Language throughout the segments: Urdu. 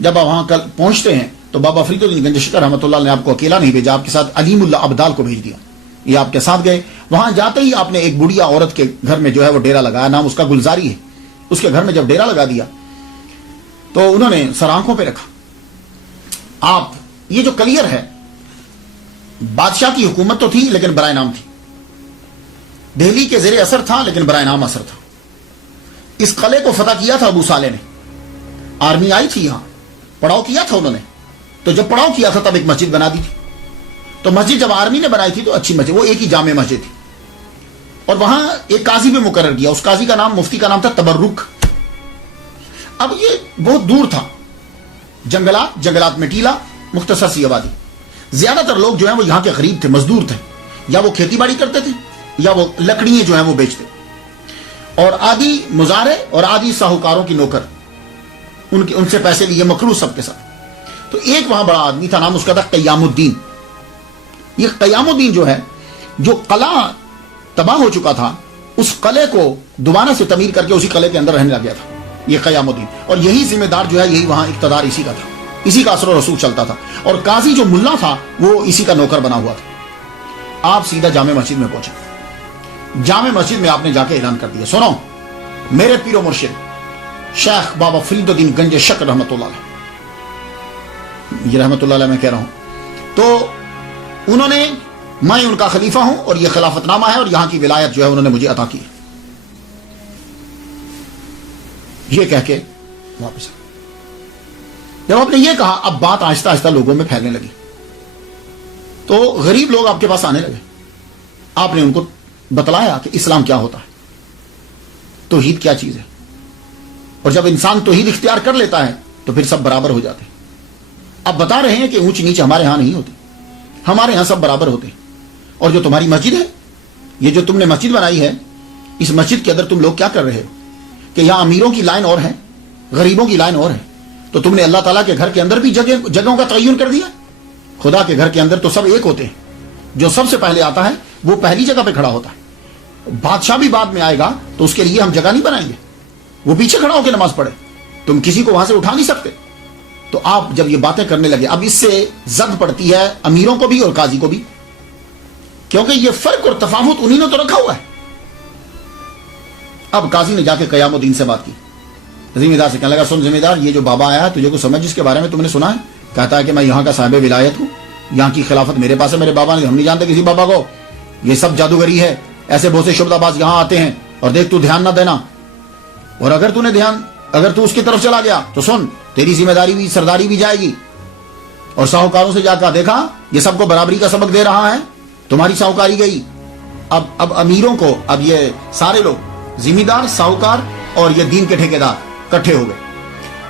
جب آپ وہاں کل پہنچتے ہیں تو بابا فرید الدین گنج شکر رحمۃ اللہ نے آپ کو اکیلا نہیں بھیجا، آپ کے ساتھ علیم اللہ ابدال کو بھیج دیا، یہ آپ کے ساتھ گئے۔ وہاں جاتے ہی آپ نے ایک بڑھیا عورت کے گھر میں جو ہے وہ ڈیرا لگایا، نام اس کا گلزاری ہے، اس کے گھر میں جب ڈیرا لگا دیا تو انہوں نے سر آنکھوں پہ رکھا۔ آپ یہ جو کلیئر ہے، بادشاہ کی حکومت تو تھی لیکن برائے نام تھی، دہلی کے زیر اثر تھا لیکن برائے نام اثر تھا۔ اس قلعے کو فتح کیا تھا ابو صالح نے، آرمی آئی تھی یہاں، پڑاؤ کیا تھا انہوں نے، تو جب پڑاؤ کیا تھا تب ایک مسجد بنا دی تھی، تو مسجد جب آرمی نے بنائی تھی تو اچھی مسجد، وہ ایک ہی جامع مسجد تھی، اور وہاں ایک قاضی بھی مقرر کیا، اس قاضی کا نام، مفتی کا نام تھا تبرک۔ اب یہ بہت دور تھا، جنگلات میں ٹیلا، مختصر سی آبادی، زیادہ تر لوگ جو ہیں وہ یہاں کے غریب تھے، مزدور تھے، یا وہ کھیتی باڑی کرتے تھے یا وہ لکڑیاں جو ہیں وہ بیچتے، اور آدھی مزارع اور آدھی ساہوکاروں کی نوکر، ان سے پیسے لیے مقروض سب کے ساتھ۔ تو ایک وہاں بڑا آدمی تھا، نام اس کا تھا قیام الدین۔ یہ قیام الدین جو ہے، جو قلعہ تباہ ہو چکا تھا، اس قلعے کو دوبارہ سے تعمیر کر کے اسی قلعے کے اندر رہنے لگ گیا تھا یہ قیام الدین، اور یہی ذمہ دار جو ہے، یہی وہاں اقتدار اسی کا تھا، اسی کا اثر و رسوخ چلتا تھا، اور قاضی جو ملا تھا وہ اسی کا نوکر بنا ہوا تھا۔ آپ سیدھا جامع مسجد میں پہنچے، جامع مسجد میں آپ نے جا کے اعلان کر دیا، سنو میرے پیر و مرشد شیخ بابا فرید الدین گنج شکر رحمۃ اللہ علیہ، یہ رحمۃ اللہ علیہ میں کہہ رہا ہوں، تو انہوں نے، میں ان کا خلیفہ ہوں اور یہ خلافت نامہ ہے، اور یہاں کی ولایت جو ہے انہوں نے مجھے عطا کی، یہ کہہ کے واپس۔ جب آپ نے یہ کہا، اب بات آہستہ آہستہ لوگوں میں پھیلنے لگی، تو غریب لوگ آپ کے پاس آنے لگے، آپ نے ان کو بتلایا کہ اسلام کیا ہوتا ہے، توحید کیا چیز ہے، اور جب انسان توحید اختیار کر لیتا ہے تو پھر سب برابر ہو جاتے ہیں۔ اب بتا رہے ہیں کہ اونچ نیچ ہمارے ہاں نہیں ہوتی، ہمارے ہاں سب برابر ہوتے ہیں، اور جو تمہاری مسجد ہے، یہ جو تم نے مسجد بنائی ہے، اس مسجد کے اندر تم لوگ کیا کر رہے ہو کہ یہاں امیروں کی لائن اور ہے، غریبوں کی لائن اور ہے، تو تم نے اللہ تعالیٰ کے گھر کے اندر بھی جگہوں کا تعین کر دیا۔ خدا کے گھر کے اندر تو سب ایک ہوتے ہیں، جو سب سے پہلے آتا ہے وہ پہلی جگہ پہ کھڑا ہوتا ہے، بادشاہ بھی بعد میں آئے گا تو اس کے لیے ہم جگہ نہیں بنائیں گے، وہ پیچھے کھڑا ہو کے نماز پڑھے، تم کسی کو وہاں سے اٹھا نہیں سکتے۔ تو آپ جب یہ باتیں کرنے لگے، اب اس سے زد پڑتی ہے امیروں کو بھی اور قاضی کو بھی، کیونکہ یہ فرق اور تفاوت انہی نے تو رکھا ہوا ہے۔ اب قاضی نے جا کے قیام الدین سے بات کی، ذمہ دار سے کہنے لگا، سن ذمہ دار، یہ جو بابا آیا ہے تجھے کو سمجھ، اس کے بارے میں تم نے سنا ہے؟ کہتا ہے کہ میں یہاں کا صاحب ولایت ہوں، یہاں کی خلافت میرے پاس ہے، میرے بابا نے، ہم نہیں جانتے کسی بابا کو، یہ سب جادوگری ہے، ایسے بہت سے شبدہ باز یہاں آتے ہیں، اور دیکھ تو دھیان نہ دینا، اور اگر تو اس کی طرف چلا گیا تو سن، تیری ذمہ داری بھی، سرداری بھی جائے گی۔ اور ساہوکاروں سے جا کر دیکھا، یہ سب کو برابری کا سبق دے رہا ہے، تمہاری ساہوکاری گئی۔ اب امیروں کو، اب یہ سارے لوگ، ذمہ دار، ساہوکار اور یہ دین کے ٹھیکیدار اکٹھے ہو گئے۔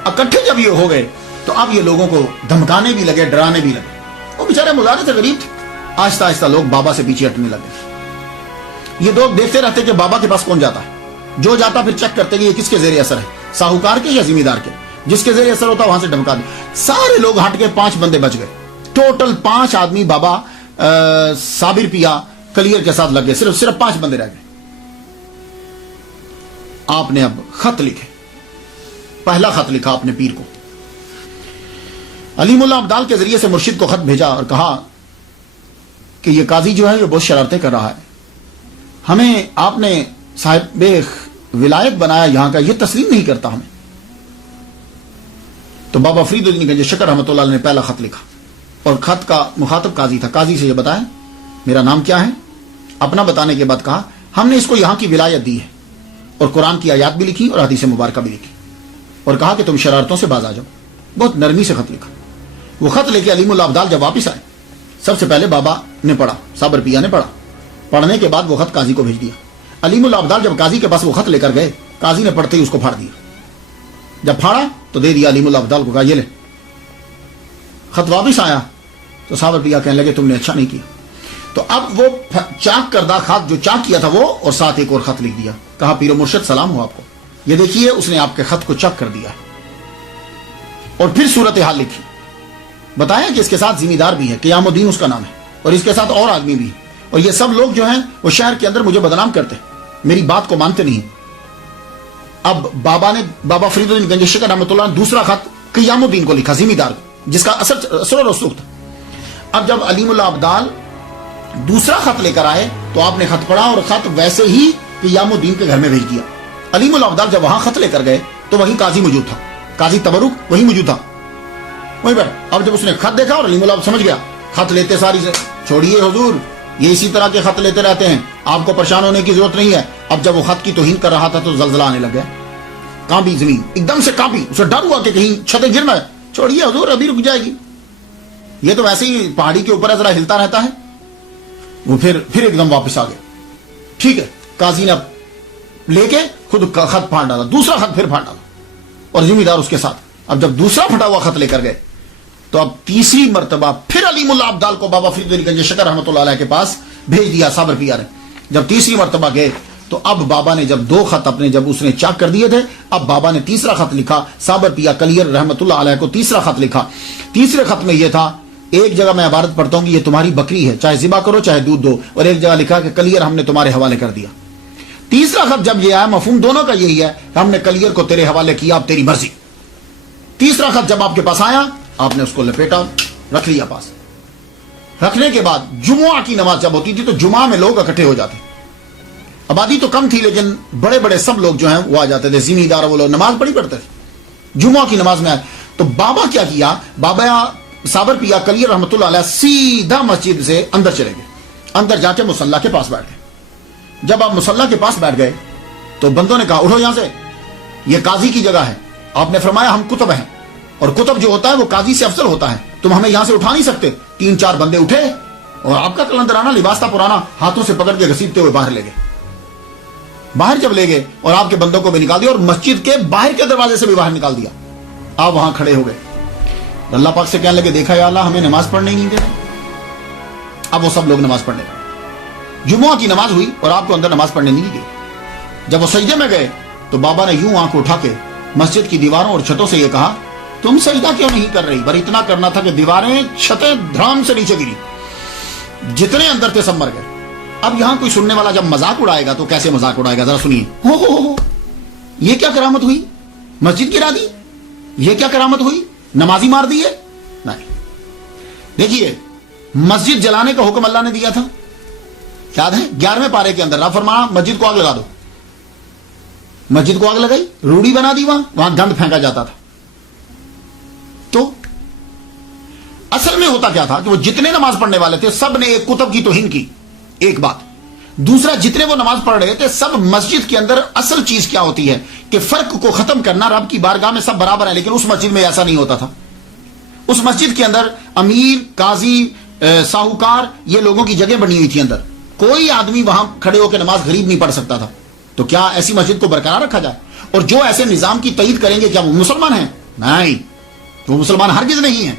اکٹھے جب یہ ہو گئے تو اب یہ لوگوں کو دھمکانے بھی لگے، ڈرانے بھی لگے، وہ بیچارے مزارے سے غریب تھے، آہستہ آہستہ لوگ بابا سے پیچھے ہٹنے لگے۔ یہ لوگ دیکھتے رہتے کہ بابا کے پاس کون جاتا ہے، جو جاتا پھر چیک کرتے کہ یہ کس کے زیر اثر ہے، ساہوکار کے یا ذمہ دار کے، جس کے زیر اثر ہوتا وہاں سے دھمکا دے۔ سارے لوگ ہٹ کے 5 بندے بچ گئے، ٹوٹل 5 آدمی بابا صابر پیا کلیئر کے ساتھ لگ گئے، صرف 5 بندے رہ گئے۔ آپ نے اب خط لکھے، پہلا خط لکھا اپنے پیر کو، علیم اللہ ابدال کے ذریعے سے مرشد کو خط بھیجا اور کہا کہ یہ قاضی جو ہے یہ بہت شرارتیں کر رہا ہے، ہمیں آپ نے صاحب ولایت بنایا یہاں کا، یہ تسلیم نہیں کرتا ہمیں۔ تو بابا فرید الدین گنج شکر رحمۃ اللہ علیہ نے پہلا خط لکھا، اور خط کا مخاطب قاضی تھا، قاضی سے یہ بتایا میرا نام کیا ہے، اپنا بتانے کے بعد کہا ہم نے اس کو یہاں کی ولایت دی ہے، اور قرآن کی آیات بھی لکھی اور حدیث مبارکہ بھی لکھی، اور کہا کہ تم شرارتوں سے باز آ جاؤ۔ بہت نرمی سے خط لکھا۔ وہ خط لے کے علیم اللہ ابدال جب واپس آئے، سب سے پہلے بابا نے پڑھا، صابر پیا نے پڑھا، پڑھنے کے بعد وہ خط قاضی کو بھیج دیا۔ علیم اللہ ابدال جب قاضی کے پاس وہ خط لے کر گئے، قاضی نے پڑھتے ہی اس کو پھاڑ دیا، جب پھاڑا تو دے دیا علیم اللہ ابدال کو، کہا یہ لے۔ خط واپس آیا تو صابر پیا کہنے لگے تم نے اچھا نہیں کیا، تو اب وہ چاک کردہ خط جو چاک کیا تھا وہ، اور ساتھ ایک اور خط لکھ دیا، کہا پیر و مرشد سلام ہو آپ کو، یہ دیکھیے اس نے آپ کے خط کو چاک کر دیا ہے، اور پھر صورتحال لکھی، بتایا کہ اس کے ساتھ ذمہ دار بھی ہے، قیام الدین اس کا نام ہے، اور اس کے ساتھ اور آدمی بھی ہے، اور یہ سب لوگ جو ہیں وہ شہر کے اندر مجھے بدنام کرتے ہیں، میری بات کو مانتے نہیں۔ اب بابا فرید الدین گنج شکر رحمۃ اللہ نے دوسرا خط قیام الدین کو لکھا، ذمہ جس کا اثر و رسوخ تھا۔ اب جب علیم اللہ ابدال دوسرا خط لے کر آئے تو آپ نے خط پڑھا اور خط ویسے ہی قیام الدین کے گھر میں بھیج دیا۔ علیم اللہ ابدال جب وہاں خط لے کر گئے تو وہیں قاضی موجود تھا، قاضی تبرک وہی موجود تھا، وہیں بیٹھ۔ اب جب اس نے خط دیکھا اور علیم اللہ سمجھ گیا، خط لیتے ساری سے چھوڑیے حضور، یہ اسی طرح کے خط لیتے رہتے ہیں، آپ کو پریشان ہونے کی ضرورت نہیں ہے۔ اب جب وہ خط کی توہین کر رہا تھا تو زلزلہ آنے لگ گیا، کانپی زمین، ایک دم سے کانپی، اسے ڈر ہوا کہ کہیں چھتیں گرنا ہے۔ چھوڑیے حضور، ابھی رک جائے گی، یہ تو ویسے ہی پہاڑی کے اوپر ذرا ہلتا رہتا ہے۔ وہ پھر ایک دم واپس آ گئے۔ ٹھیک ہے، قاضی نے اب لے کے خود خط پھاڑ ڈالا، دوسرا خط پھر پھاڑ ڈالا اور ذمہ دار اس کے ساتھ۔ اب جب دوسرا پھٹا ہوا خط لے کر گئے تو اب تیسری مرتبہ پھر علیم اللہ ابدال کو بابا فرید علی گنج شکر رحمۃ اللہ علیہ کے پاس بھیج دیا صابر پیا نے۔ جب تیسری مرتبہ گئے تو اب بابا نے جب دو خط اپنے جب اس نے چاک کر دیے تھے، اب بابا نے تیسرا خط لکھا، صابر پیا کلیر رحمۃ اللہ علیہ کو تیسرا خط لکھا۔ تیسرے خط میں یہ تھا، ایک جگہ میں عبارت پڑھتا ہوں کہ یہ تمہاری بکری ہے، چاہے ذبح کرو چاہے دودھ دو، اور ایک جگہ لکھا کہ کلیر ہم نے تمہارے حوالے کر دیا۔ تیسرا خط جب یہ آیا، مفہوم دونوں کا یہی ہے کہ ہم نے کلیر کو تیرے حوالے کیا، اب تیری مرضی۔ تیسرا خط جب آپ کے پاس آیا، آپ نے اس کو لپیٹا، رکھ لیا پاس۔ رکھنے کے بعد جمعہ کی نماز جب ہوتی تھی تو جمعہ میں لوگ اکٹھے ہو جاتے، آبادی تو کم تھی لیکن بڑے بڑے سب لوگ جو ہیں وہ آ جاتے تھے، ذمہ دار وہ لوگ نماز پڑھی پڑھتے تھے۔ جمعہ کی نماز میں آئے تو بابا کیا کیا، بابا صابر پیا کلیر رحمۃ اللہ علیہ سیدھا مسجد سے اندر چلے گئے، اندر جا کے مصلی کے پاس بیٹھ گئے۔ جب آپ مصلی کے پاس بیٹھ گئے تو بندوں نے کہا اٹھو یہاں سے، یہ قاضی کی جگہ ہے۔ آپ نے فرمایا ہم کتب ہیں، اور کتب جو ہوتا ہے وہ قاضی سے افضل ہوتا ہے، تم ہمیں یہاں سے اٹھا نہیں سکتے۔ 3-4 بندے اٹھے اور آپ کا قلندرانہ لباس تھا پرانا، ہاتھوں سے پکڑ کے گھسیٹتے ہوئے باہر لے گئے۔ باہر جب لے گئے اور آپ کے بندوں کو بھی نکال دیا اور مسجد کے باہر کے دروازے سے بھی باہر نکال دیا۔ آپ وہاں کھڑے ہو گئے، اللہ پاک سے کہنے لگے دیکھا یا اللہ ہمیں نماز پڑھنے ہی نہیں دے رہے۔ اب وہ سب لوگ نماز پڑھنے گئے، جمعہ کی نماز ہوئی اور آپ کو اندر نماز پڑھنے نہیں گئی۔ جب وہ سجدے میں گئے تو بابا نے یوں آنکھ اٹھا کے مسجد کی دیواروں اور چھتوں سے یہ کہا تم سجدہ کیوں نہیں کر رہی؟ پر اتنا کرنا تھا کہ دیواریں چھتیں دھڑام سے نیچے گری، جتنے اندر تھے سب مر گئے۔ اب یہاں کوئی سننے والا جب مذاق اڑائے گا تو کیسے مذاق اڑائے گا، ذرا سنیے۔ ہو یہ کیا کرامت ہوئی، مسجد گرا دی، یہ کیا کرامت ہوئی، نمازی مار دیے؟ نہیں، دیکھیے مسجد جلانے کا حکم اللہ نے دیا تھا، یاد ہے 11ویں پارے کے اندر، رب فرمایا مسجد کو آگ لگا دو۔ مسجد کو آگ لگائی، روڑی بنا دی، وہاں گند پھینکا جاتا تھا۔ تو اصل میں ہوتا کیا تھا کہ وہ جتنے نماز پڑھنے والے تھے سب نے ایک کتب کی توہین کی، ایک بات۔ دوسرا، جتنے وہ نماز پڑھ رہے تھے سب مسجد کے اندر اصل چیز کیا ہوتی ہے کہ فرق کو ختم کرنا، رب کی بارگاہ میں سب برابر ہیں، لیکن اس مسجد میں ایسا نہیں ہوتا تھا۔ اس مسجد کے اندر امیر، قاضی، ساہوکار، یہ لوگوں کی جگہ بنی ہوئی تھی اندر، کوئی آدمی وہاں کھڑے ہو کے نماز غریب نہیں پڑھ سکتا تھا۔ تو کیا ایسی مسجد کو برقرار رکھا جائے؟ اور جو ایسے نظام کی تائید کریں گے کیا وہ مسلمان ہیں؟ نہیں، وہ مسلمان ہرگز نہیں ہیں۔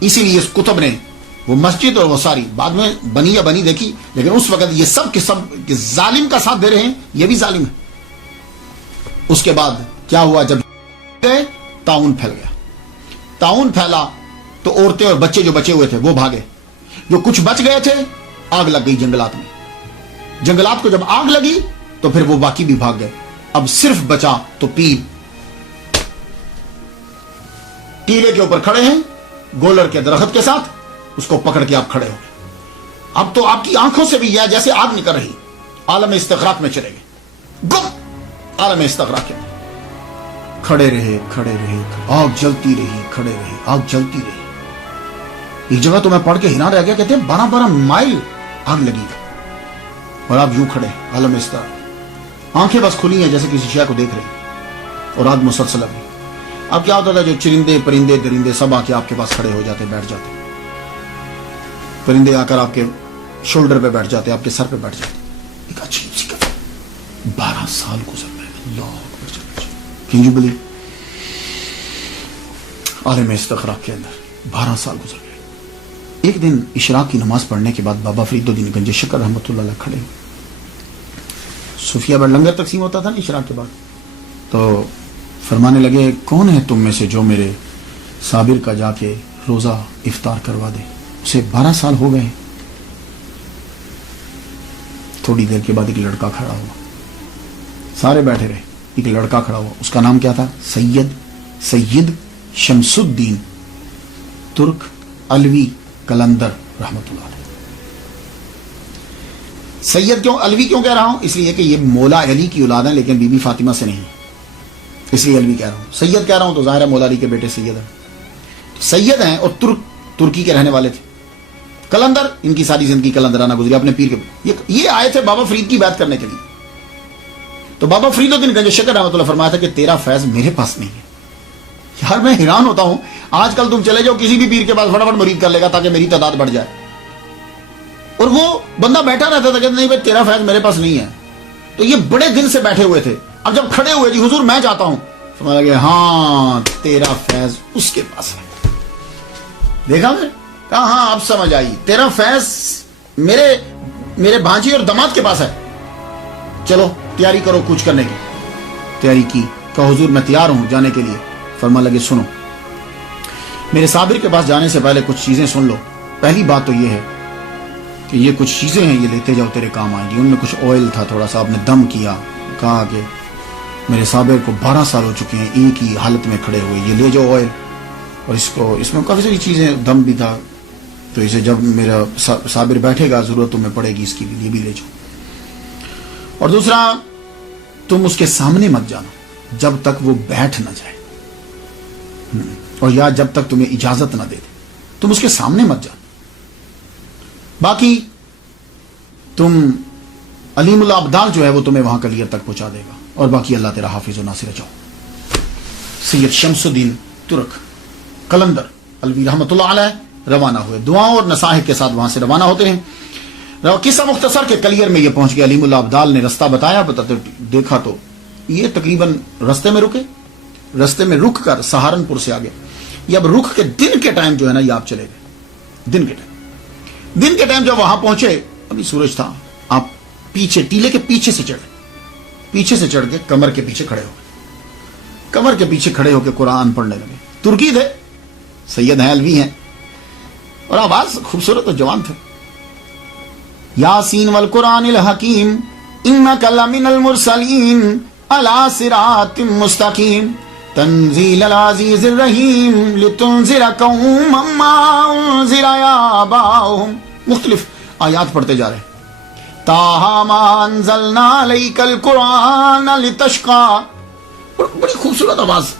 اسی لیے اس کتب نے وہ مسجد اور وہ ساری بعد میں بنی یا بنی دیکھی، لیکن اس وقت یہ سب کے سب ظالم کا ساتھ دے رہے ہیں، یہ بھی ظالم ہے۔ اس کے بعد کیا ہوا، جب گئے تعاون پھیل گیا، تعاون پھیلا تو عورتیں اور بچے جو بچے ہوئے تھے وہ بھاگے، جو کچھ بچ گئے تھے آگ لگ گئی جنگلات میں۔ جنگلات کو جب آگ لگی تو پھر وہ باقی بھی بھاگ گئے۔ اب صرف بچا تو پیر ٹیلے کے اوپر کھڑے ہیں گولر کے درخت کے ساتھ، اس کو پکڑ کے آپ کھڑے ہو گئے۔ اب تو آپ کی آنکھوں سے بھی یہ جیسے آگ نکل رہی، عالم استغراق میں چلے گئے، گم عالم استغراق کے کھڑے رہے، آگ جلتی رہی، کھڑے رہے، آگ جلتی رہی۔ ایک جگہ تو میں پڑھ کے حیران رہ گیا، کہتے ہیں 12 مائل آگ لگی اور آپ یوں کھڑے، عالم استغراق، آنکھیں بس کھلی ہیں جیسے کسی شے کو دیکھ رہی، اور آگ مسلسل لگی۔ اب کیا ہوتا تھا، جو چرندے پرندے درندے سب آ کے آپ کے پاس کھڑے ہو جاتے، بیٹھ جاتے، پرندے آ کر آپ کے شولڈر پہ بیٹھ جاتے، آپ کے سر پہ بیٹھ جاتے۔ ایک عجیب سی 12 سال گزر گئے، اللہ اکبر، کین یو بلیو، عالم استغراق کے اندر 12 سال گزر گئے۔ ایک دن اشراق کی نماز پڑھنے کے بعد بابا فرید الدین گنج شکر رحمۃ اللہ علیہ کھڑے، صوفیہ پر لنگر تقسیم ہوتا تھا نا اشراق کے بعد، تو فرمانے لگے کون ہے تم میں سے جو میرے صابر کا جا کے روزہ افطار کروا دے، اسے 12 سال ہو گئے۔ تھوڑی دیر کے بعد ایک لڑکا کھڑا ہوا، سارے بیٹھے رہے، ایک لڑکا کھڑا ہوا، اس کا نام کیا تھا، سید شمس الدین ترک علوی کلندر رحمت اللہ علیہ. سید کیوں علوی کیوں کہہ رہا ہوں؟ اس لیے کہ یہ مولا علی کی اولاد ہیں لیکن بی بی فاطمہ سے نہیں، اس لیے علوی کہہ رہا ہوں. سید کہہ رہا ہوں تو ظاہر ہے مولا علی کے بیٹے سید ہیں. سید ہیں اور ترکی کے رہنے والے تھے. کلندر، ان کی ساری زندگی کلندرانہ گزری اپنے پیر کے. یہ آئے تھے بابا فرید کی بات کرنے کے لیے. تو بابا فرید الدین گنج شکر رحمۃ اللہ فرمایا تھا کہ تیرا فیض میرے پاس نہیں ہے. یار میں حیران ہوتا ہوں، آج کل تم چلے جاؤ کسی بھی پیر کے پاس فٹافٹ مرید کر لے گا تاکہ میری تعداد بڑھ جائے، اور وہ بندہ بیٹھا رہتا تھا کہ نہیں بھائی تیرا فیض میرے پاس نہیں ہے. تو یہ بڑے دن سے بیٹھے ہوئے تھے. اب جب کھڑے ہوئے جی حضور میں چاہتا ہوں، سمجھ لگے ہاں تیرا فیض اس کے پاس ہے. دیکھا میں کہا ہاں اب سمجھ آئی، تیرا فیض میرے بھانجی اور داماد کے پاس ہے. چلو تیاری کرو کوچ کرنے کی. تیاری کی، کہا حضور میں تیار ہوں جانے کے لیے. فرما لگے سنو، میرے صابر کے پاس جانے سے پہلے کچھ چیزیں سن لو. پہلی بات تو یہ ہے کہ یہ کچھ چیزیں ہیں، یہ لیتے جاؤ تیرے کام آئیں گی. ان میں کچھ آئل تھا، تھوڑا سا آپ نے دم کیا. کہا کہ میرے صابر کو 12 سال ہو چکے ہیں ایک ہی حالت میں کھڑے ہوئے، یہ لے جاؤ آئل. اور اس میں کافی ساری چیزیں، دم بھی تھا، تو اسے جب میرا صابر بیٹھے گا ضرورت تمہیں پڑے گی اس کی بھی لے جاؤ. اور دوسرا، تم اس کے سامنے مت جانا جب تک وہ بیٹھ نہ جائے، اور یا جب تک تمہیں اجازت نہ دے دے، تم اس کے سامنے مت جانا. باقی تم علیم الابدال جو ہے وہ تمہیں وہاں کلیر تک پہنچا دے گا، اور باقی اللہ تیرا حافظ و ناصر. جاؤ. سید شمس الدین ترک کلندر علوی رحمۃ اللہ علیہ روانہ ہوئے. دعاؤں اور نصائح کے ساتھ وہاں سے روانہ ہوتے ہیں. قصہ مختصر کے کلیر میں یہ پہنچ گیا. علیم الابدال نے رستہ بتایا، دیکھا تو یہ تقریباً رستے میں رکے. رستے میں رک کر سہارنپور سے آگے، یہ اب رک کے دن کے ٹائم جو ہے نا یہ آپ چلے گئے. دن کے ٹائم جب وہاں پہنچے، ابھی سورج تھا، آپ پیچھے ٹیلے کے پیچھے سے چڑھ کے کمر کے پیچھے کھڑے ہو گئے. کمر کے پیچھے کھڑے ہو کے قرآن پڑھنے لگے. ترکی تھے، سید ہیں، علوی ہیں، اور آواز خوبصورت اور جوان تھے. یاسین والقرآن الحکیم انک لمن المرسلین علی صراط مستقیم تنزیل العزیز الرحیم لتنذر قوما ما انذر آباؤہم. مختلف آیات پڑھتے جا رہے ہیں. تاہا ما انزلنا علیک القرآن لتشقا. بڑی خوبصورت آواز،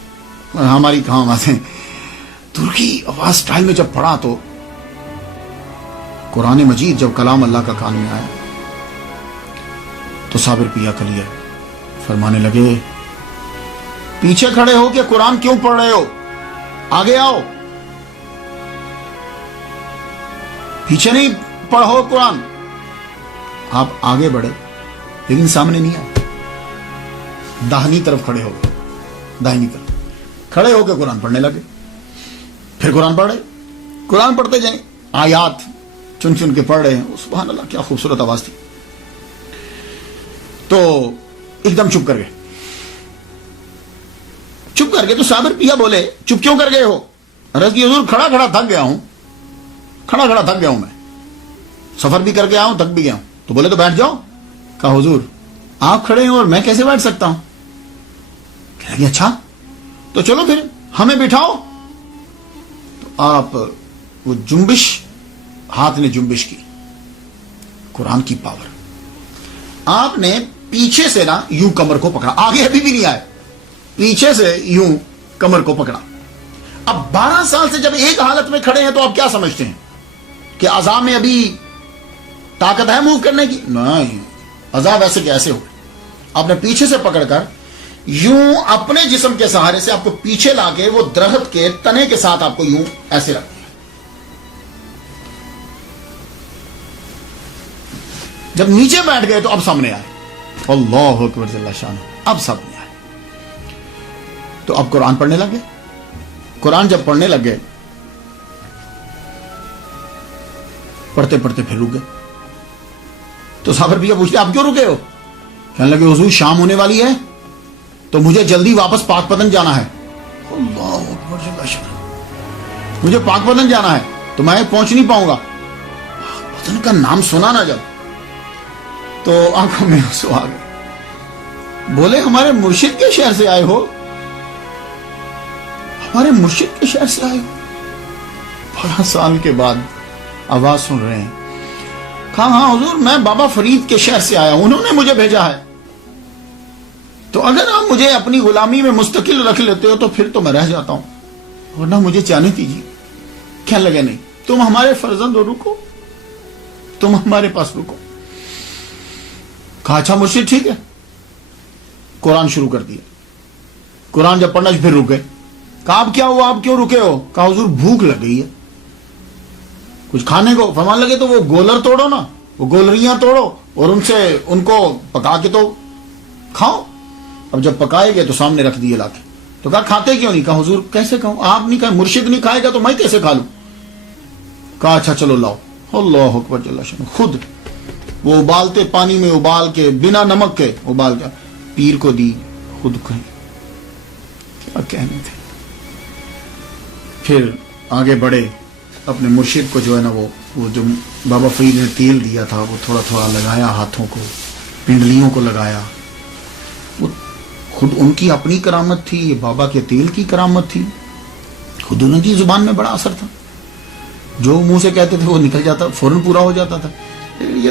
ہماری کہاں آوازیں. ترکی آواز سٹائل میں جب پڑھا تو قرآن مجید جب کلام اللہ کا کان میں آیا تو صابر پیا کلیہ فرمانے لگے، پیچھے کھڑے ہو کہ قرآن کیوں پڑھ رہے ہو؟ آگے آؤ. پیچھے نہیں پڑھو قرآن. آپ آگے بڑھے لیکن سامنے نہیں آئے. داہنی طرف کھڑے ہو گئے، داہنی طرف کھڑے ہو کے قرآن پڑھنے لگے. پھر قرآن پڑھ رہے، قرآن پڑھتے جائیں، آیات چن چن کے پڑھ رہے ہیں. سبحان اللہ کیا خوبصورت آواز تھی. تو ایک دم چپ کر گئے. تو صابر پیا بولے چپ کیوں کر گئے ہو؟ عرض کی حضور کھڑا کھڑا تھک گیا ہوں میں، سفر بھی کر کے آیا ہوں، تھک بھی گیا ہوں. تو بولے تو بیٹھ جاؤ. کہا حضور آپ کھڑے ہیں اور میں کیسے بیٹھ سکتا ہوں؟ کہہ لگے اچھا تو چلو پھر ہمیں بٹھاؤ. تو آپ وہ جنبش، ہاتھ نے جنبش کی، قرآن کی پاور. آپ نے پیچھے سے نا یوں کمر کو پکڑا، آگے ابھی بھی نہیں آئے، پیچھے سے یوں کمر کو پکڑا. اب 12 سال سے جب ایک حالت میں کھڑے ہیں تو آپ کیا سمجھتے ہیں کہ اعضاء میں ابھی طاقت ہے موو کرنے کی؟ نہیں، اعضاء ویسے کیسے ہو. آپ نے پیچھے سے پکڑ کر یوں اپنے جسم کے سہارے سے آپ کو پیچھے لا کے وہ درخت کے تنے کے ساتھ آپ کو یوں ایسے رکھ دیا. جب نیچے بیٹھ گئے تو اب سامنے آئے. اللہ اکبر جل شان. اب سامنے آئے تو اب قرآن پڑھنے لگے. قرآن جب پڑھنے لگے پڑھتے پڑھتے پھر رک گئے. تو صابر بھی پوچھتے آپ کیوں رکے ہو؟ کہنے لگے حضور شام ہونے والی ہے تو مجھے جلدی واپس پاک پتن جانا ہے. اللہ اکبر جل شان. مجھے پاک پتن جانا ہے تو میں پہنچ نہیں پاؤں گا. پاک پتن کا نام سنا نا جب تو آنکھوں میں آنسو آ گئے. بولے ہمارے مرشد کے شہر سے آئے ہو؟ ہمارے مرشد کے شہر سے آئے ہو؟ 12 سال کے بعد آواز سن رہے ہیں. کہا ہاں حضور میں بابا فرید کے شہر سے آیا ہوں, انہوں نے مجھے بھیجا ہے. تو اگر آپ مجھے اپنی غلامی میں مستقل رکھ لیتے ہو تو پھر تو میں رہ جاتا ہوں, ورنہ مجھے جانے دیجیے. کہنے لگے نہیں, تم ہمارے فرزند ہو, رکو, تم ہمارے پاس رکو. کہا اچھا مرشد ٹھیک ہے. قرآن شروع کر دیا. قرآن جب پڑھنا پھر رک گئے. کہا اب کیا ہوا, آپ کیوں رکے ہو؟ کہا حضور بھوک لگ گئی ہے, کچھ کھانے کو. فرمان لگے تو وہ گولر توڑو نا, وہ گولریاں توڑو اور ان کو پکا کے تو کھاؤ. اب جب پکائے گئے تو سامنے رکھ دیے لا کے. تو کہا کھاتے کیوں نہیں؟ کہا حضور کیسے کھاؤں, آپ نہیں کھائے, مرشد نہیں کھائے گا تو میں کیسے کھا لوں؟ کہا اچھا چلو لاؤ. اللہ اکبر جل شانہ, خود وہ ابالتے پانی میں ابال کے بنا نمک کے ابال کے پیر کو دی, خود کہیں. کیا کہنے تھے. پھر آگے بڑھے, اپنے مرشد کو جو ہے نا وہ جو بابا فرید نے تیل دیا تھا وہ تھوڑا تھوڑا لگایا, ہاتھوں کو, پنڈلیوں کو لگایا. وہ خود ان کی اپنی کرامت تھی, یہ بابا کے تیل کی کرامت تھی. خود ان کی زبان میں بڑا اثر تھا, جو منہ سے کہتے تھے وہ نکل جاتا, فوراً پورا ہو جاتا تھا. یہ